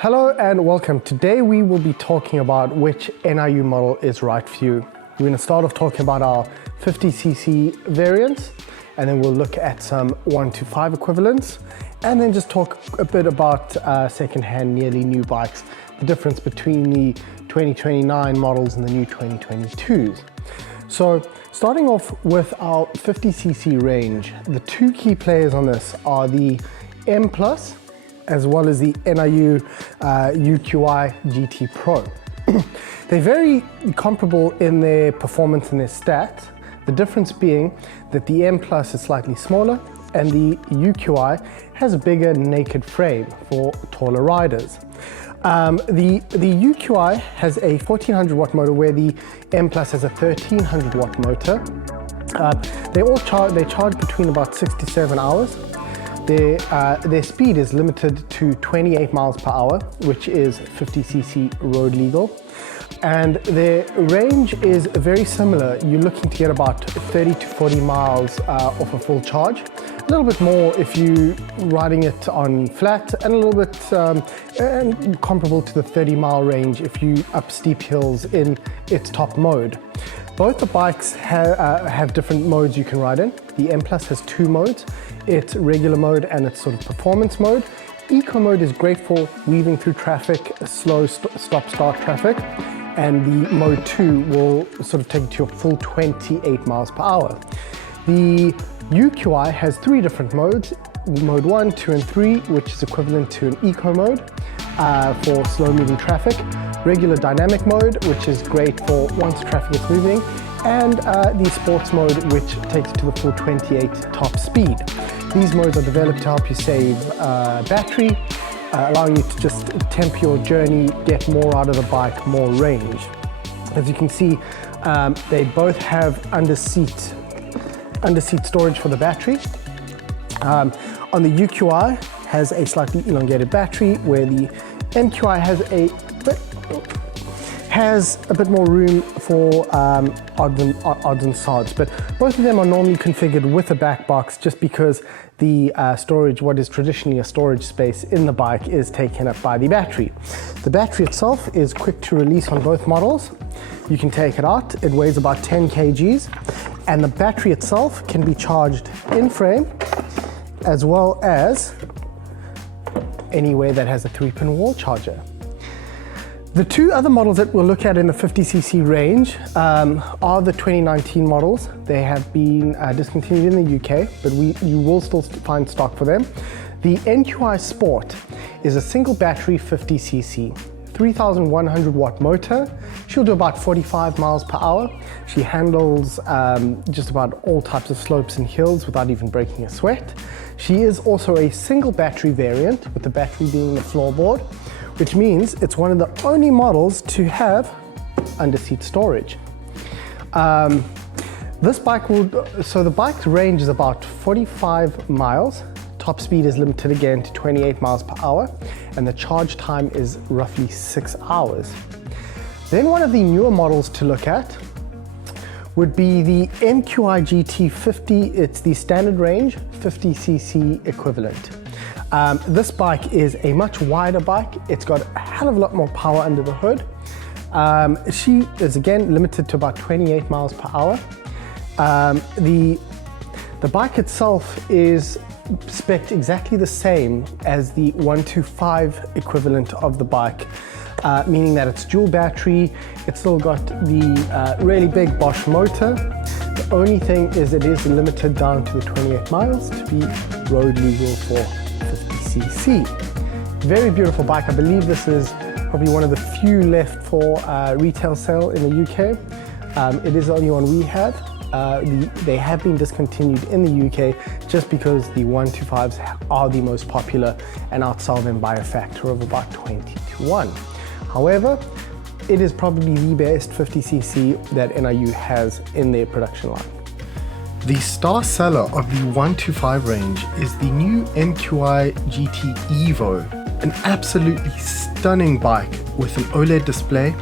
Hello and welcome. Today we will be talking about which NIU model is right for you. We're going to start off talking about our 50cc variants, and then we'll look at some 125 equivalents, and then just talk a bit about second-hand, nearly new bikes, the difference between the 2029 models and the new 2022s. So starting off with our 50cc range, the two key players on this are the M Plus as well as the NIU UQi GT Pro. They're very comparable in their performance and their stats, the difference being that the M Plus is slightly smaller and the UQi has a bigger naked frame for taller riders. The UQi has a 1400 watt motor where the M Plus has a 1300 watt motor. They charge between about 6 to 7 hours. Their speed is limited to 28 miles per hour, which is 50cc road legal. And their range is very similar. You're looking to get about 30 to 40 miles off a full charge. A little bit more if you're riding it on flat, and a little bit comparable to the 30-mile range if you up steep hills in its top mode. Both the bikes have different modes you can ride in. The M Plus has two modes. It's regular mode and it's sort of performance mode. Eco mode is great for weaving through traffic, slow stop-start traffic. And the mode 2 will sort of take you to a full 28 miles per hour. The UQi has three different modes, mode 1, 2 and 3, which is equivalent to an eco mode for slow moving traffic, regular dynamic mode, which is great for once traffic is moving, and the sports mode, which takes you to the full 28 top speed. These modes are developed to help you save battery, allowing you to just temper your journey, get more out of the bike, more range. As you can see, they both have under seat storage for the battery. On the UQi has a slightly elongated battery, where the MQi has a bit more room for odds and sods, but both of them are normally configured with a back box just because the storage, what is traditionally a storage space in the bike, is taken up by the battery. The battery itself is quick to release on both models. You can take it out, it weighs about 10 kgs, and the battery itself can be charged in frame as well as anywhere that has a 3-pin wall charger. The two other models that we'll look at in the 50cc range are the 2019 models. They have been discontinued in the UK, but you will still find stock for them. The NQi Sport is a single battery 50cc, 3100 watt motor. She'll do about 45 miles per hour. She handles just about all types of slopes and hills without even breaking a sweat. She is also a single battery variant, with the battery being the floorboard, which means it's one of the only models to have under-seat storage. This bike so the bike's range is about 45 miles. Top speed is limited again to 28 miles per hour, and the charge time is roughly 6 hours. Then one of the newer models to look at would be the MQi GT50. It's the standard range 50cc equivalent. This bike is a much wider bike. It's got a hell of a lot more power under the hood. She is again limited to about 28 miles per hour. The bike itself is spec'd exactly the same as the 125 equivalent of the bike, meaning that it's dual battery. It's still got the really big Bosch motor. The only thing is it is limited down to the 28 miles to be road legal for 50cc. Very beautiful bike. I believe this is probably one of the few left for retail sale in the UK. It is the only one we have. They have been discontinued in the UK just because the 125s are the most popular and outsell them by a factor of about 20 to 1. However, it is probably the best 50cc that NIU has in their production line. The star seller of the 125 range is the new MQi GT Evo, an absolutely stunning bike with an OLED display.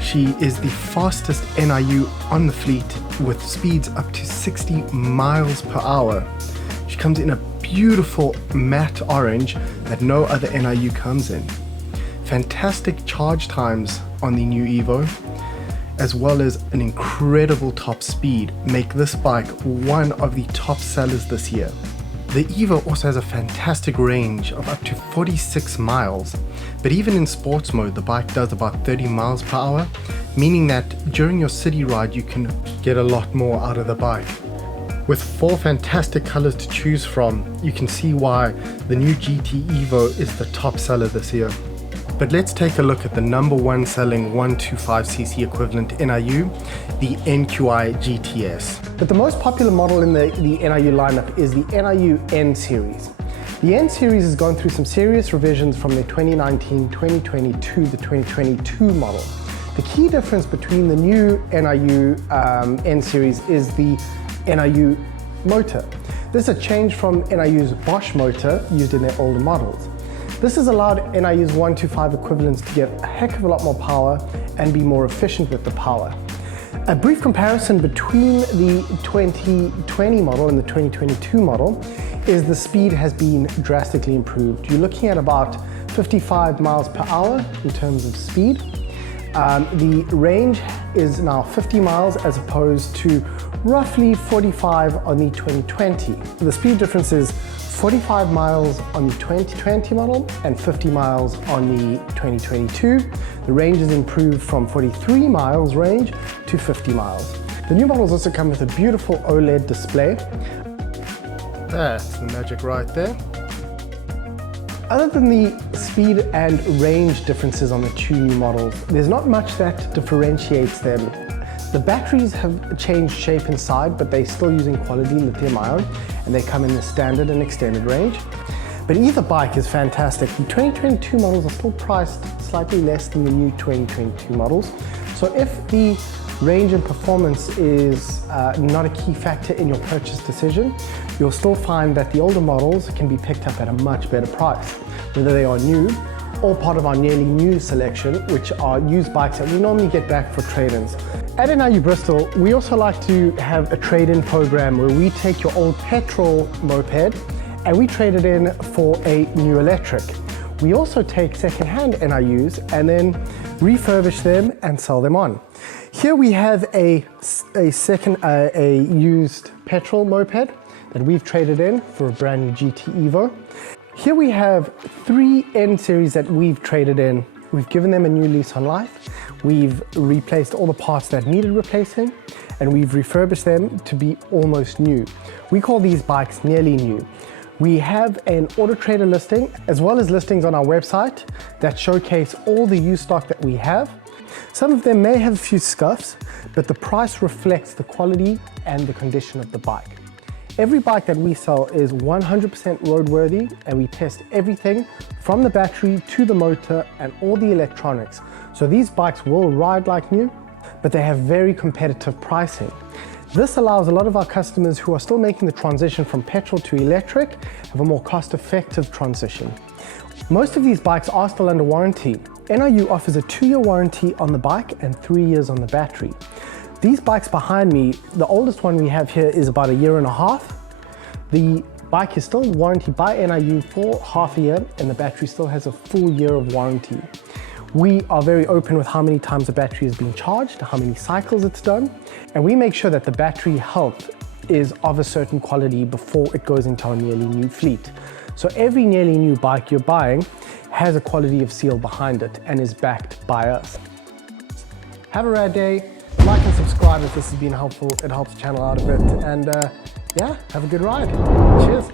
She is the fastest NIU on the fleet with speeds up to 60 miles per hour. She comes in a beautiful matte orange that no other NIU comes in. Fantastic charge times on the new Evo, as well as an incredible top speed, make this bike one of the top sellers this year. The Evo also has a fantastic range of up to 46 miles, but even in sports mode, the bike does about 30 miles per hour, meaning that during your city ride, you can get a lot more out of the bike. With 4 fantastic colors to choose from, you can see why the new GT Evo is the top seller this year. But let's take a look at the #1 selling 125cc equivalent NIU, the NQi GTS. But the most popular model in the NIU lineup is the NIU N Series. The N Series has gone through some serious revisions from the 2019, 2022, the 2022 model. The key difference between the new NIU N Series is the NIU motor. This is a change from NIU's Bosch motor used in their older models. This has allowed NIU's 125 equivalents to get a heck of a lot more power and be more efficient with the power. A brief comparison between the 2020 model and the 2022 model is the speed has been drastically improved. You're looking at about 55 miles per hour in terms of speed. The range is now 50 miles as opposed to roughly 45 on the 2020. The speed difference is 45 miles on the 2020 model and 50 miles on the 2022. The range is improved from 43 miles range to 50 miles. The new models also come with a beautiful OLED display. That's the magic right there. Other than the speed and range differences on the 2 new models, there's not much that differentiates them. The batteries have changed shape inside, but they're still using quality lithium ion, and they come in the standard and extended range. But either bike is fantastic. The 2022 models are still priced slightly less than the new 2022 models. So if the range and performance is not a key factor in your purchase decision, you'll still find that the older models can be picked up at a much better price, whether they are new or part of our nearly new selection, which are used bikes that we normally get back for trade-ins. At NIU Bristol, we also like to have a trade-in program where we take your old petrol moped and we trade it in for a new electric. We also take second-hand NIUs and then refurbish them and sell them on. Here we have a used petrol moped that we've traded in for a brand new GT Evo. Here we have 3 N series that we've traded in. We've given them a new lease on life. We've replaced all the parts that needed replacing, and we've refurbished them to be almost new. We call these bikes nearly new. We have an Auto Trader listing, as well as listings on our website that showcase all the used stock that we have. Some of them may have a few scuffs, but the price reflects the quality and the condition of the bike. Every bike that we sell is 100% roadworthy, and we test everything from the battery to the motor and all the electronics. So these bikes will ride like new, but they have very competitive pricing. This allows a lot of our customers who are still making the transition from petrol to electric have a more cost-effective transition. Most of these bikes are still under warranty. NIU offers a 2-year warranty on the bike and 3 years on the battery. These bikes behind me, the oldest one we have here is about 1.5 years. The bike is still warranted by NIU for half a year, and the battery still has a full year of warranty. We are very open with how many times the battery is being charged, how many cycles it's done, and we make sure that the battery health is of a certain quality before it goes into our nearly new fleet. So every nearly new bike you're buying has a quality of seal behind it and is backed by us. Have a rad day. Like and subscribe if this has been helpful. It helps the channel out a bit. And yeah, have a good ride. Cheers.